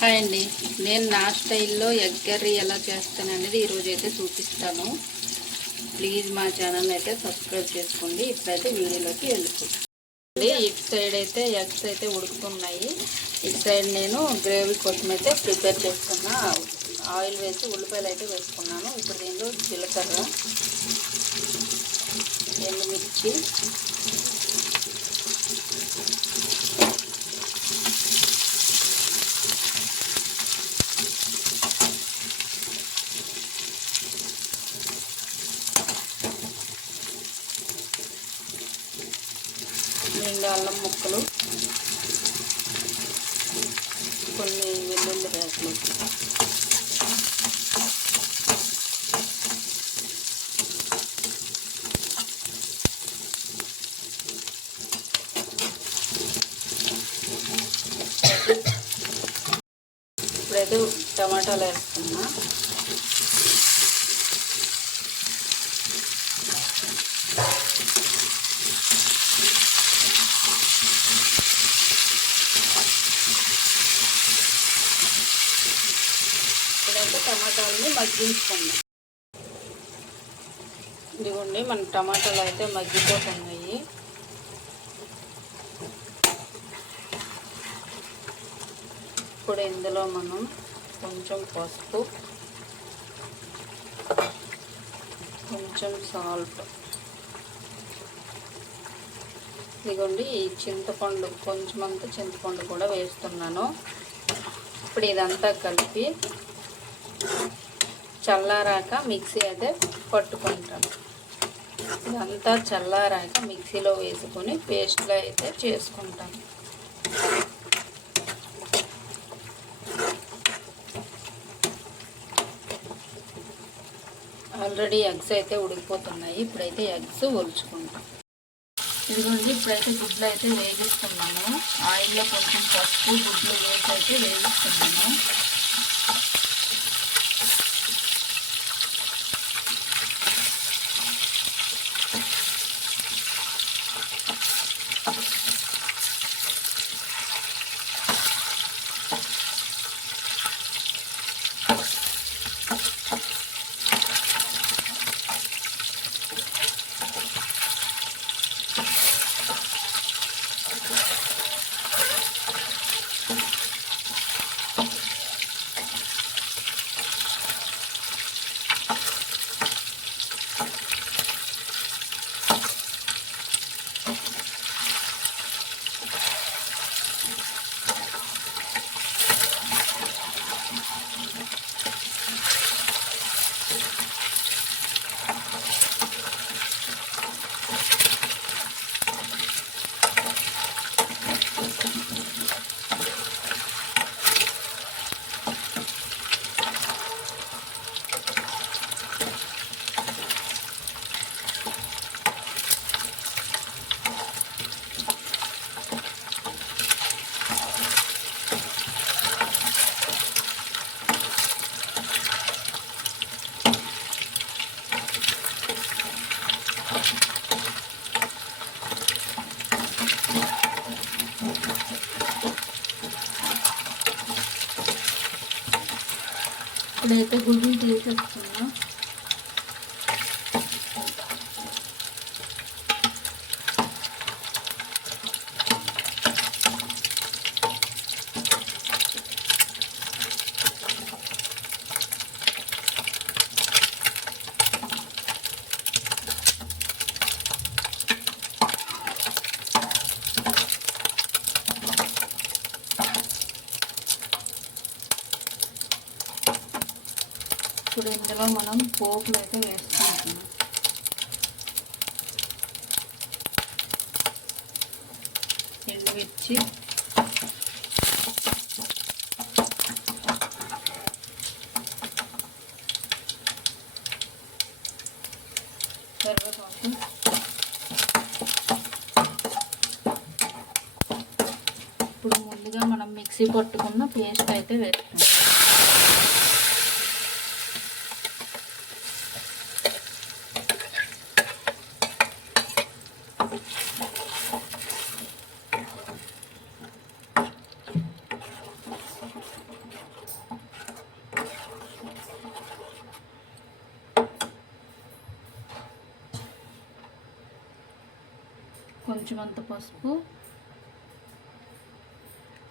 Hi అండి, నేను నా స్టైల్లో ఎగ్ కర్రీ ఎలా చేస్తాను అనేది ఈరోజు అయితే చూపిస్తాను. ప్లీజ్ మా ఛానల్ అయితే సబ్స్క్రైబ్ చేసుకోండి. ఇప్పుడైతే వీడియోలోకి వెళ్ళిపోతుంది. ఇటు సైడ్ అయితే ఎగ్స్ అయితే ఉడుకుతున్నాయి. ఇటు సైడ్ నేను గ్రేవీ కోసం అయితే ప్రిపేర్ చేస్తున్నా. ఆయిల్ వేసి ఉల్లిపాయలు అయితే వేసుకున్నాను. ఇప్పుడు దీనిలో జీలకర్ర, ఎండుమిర్చి, అల్లం ముక్కలు, కొన్ని వెల్లుల్లి రేకులు, ఇప్పుడైతే టమాటాలు వేస్తున్నా. ఇప్పుడైతే టమాటాలని మగ్గించుకున్నాం. ఇదిగోండి, మన టమాటాలు అయితే మగ్గిపోతున్నాయి. ఇప్పుడు ఇందులో మనం కొంచెం పసుపు, కొంచెం సాల్ట్, ఇదిగోండి ఈ చింతపండు, కొంచెం అంత చింతపండు కూడా వేస్తున్నాను. ఇప్పుడు ఇదంతా కలిపి చల్లారాక మిక్సీ అయితే పట్టుకుంటాను. ఇదంతా చల్లారాక మిక్సీలో వేసుకొని పేస్ట్గా అయితే చేసుకుంటాను. ఆల్రెడీ ఎగ్స్ అయితే ఉడికిపోతున్నాయి. ఇప్పుడైతే ఎగ్స్ ఒలుచుకుంటాం. ఇదిగోండి, ఇప్పుడైతే గుడ్లు అయితే వేగిస్తున్నాను. ఆయిల్లో కొంచెం పసుపు, గుడ్లు వేసి అయితే వేగిస్తున్నాను. ఇప్పుడైతే గుడ్లు తీసేస్తున్నా. ఇప్పుడు ఇందులో మనం పోపులు అయితే వేసుకుంటున్నాం. ఎండుమిర్చి, కరివేపాకు, ఇప్పుడు ముందుగా మనం మిక్సీ పట్టుకున్న పేస్ట్ అయితే వేసుకుంటాం. కొంచెం అంత పసుపు,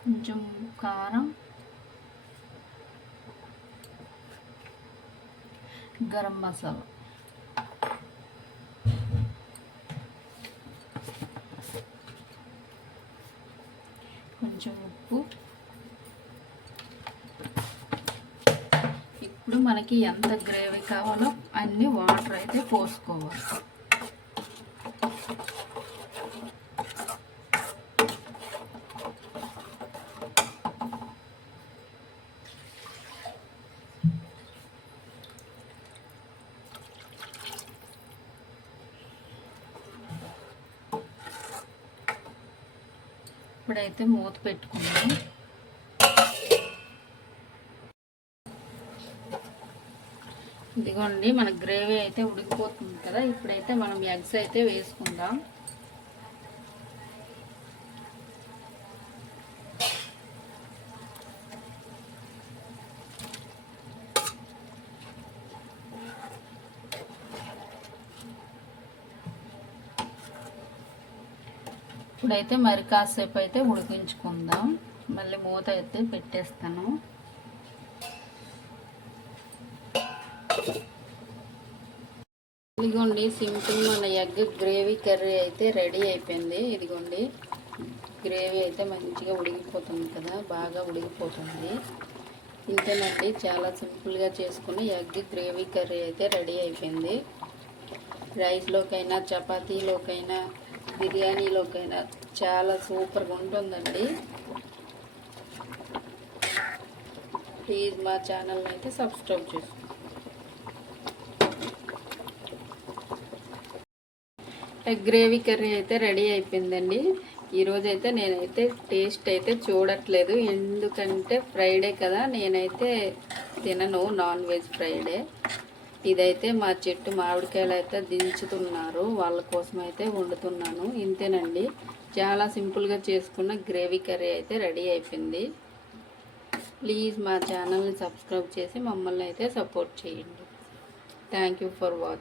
కొంచెం కారం, గరం మసాలా, కొంచెం ఉప్పు. ఇప్పుడు మనకి ఎంత గ్రేవీ కావాలో అన్ని వాటర్ అయితే పోసుకోవాలి. ఇప్పుడైతే మూత పెట్టుకున్నాము. ఇదిగోండి మన గ్రేవీ అయితే ఉడికిపోతుంది కదా. ఇప్పుడైతే మనం ఎగ్స్ అయితే వేసుకుందాం. ఇప్పుడైతే మరి కాసేపు అయితే ఉడికించుకుందాం. మళ్ళీ మూత అయితే పెట్టేస్తాను. ఇదిగోండి సింపుల్ మన ఎగ్ గ్రేవీ కర్రీ అయితే రెడీ అయిపోయింది. ఇదిగోండి గ్రేవీ అయితే మంచిగా ఉడికిపోతుంది కదా, బాగా ఉడికిపోతుంది. ఇంతేనండి, చాలా సింపుల్గా చేసుకుని ఎగ్ గ్రేవీ కర్రీ అయితే రెడీ అయిపోయింది. రైస్లోకైనా, చపాతీలోకైనా, బిర్యానీలోకైనా చాలా సూపర్గా ఉంటుందండి. ప్లీజ్ మా ఛానల్ని అయితే సబ్స్క్రైబ్ చేసుకోండి. ఎగ్ గ్రేవీ కర్రీ అయితే రెడీ అయిపోయిందండి. ఈరోజైతే నేనైతే టేస్ట్ అయితే చూడట్లేదు, ఎందుకంటే ఫ్రైడే కదా, నేనైతే తినను నాన్ వెజ్ ఫ్రైడే. ఇదైతే మా చెట్టు మామిడికాయలు అయితే దించుతున్నారు, వాళ్ళ కోసం అయితే వండుతున్నాను. ఇంతేనండి, చాలా సింపుల్గా చేసుకున్న గ్రేవీ కర్రీ అయితే రెడీ అయిపోయింది. ప్లీజ్ మా ఛానల్ని సబ్స్క్రైబ్ చేసి మమ్మల్ని అయితే సపోర్ట్ చేయండి. Thank you for watching.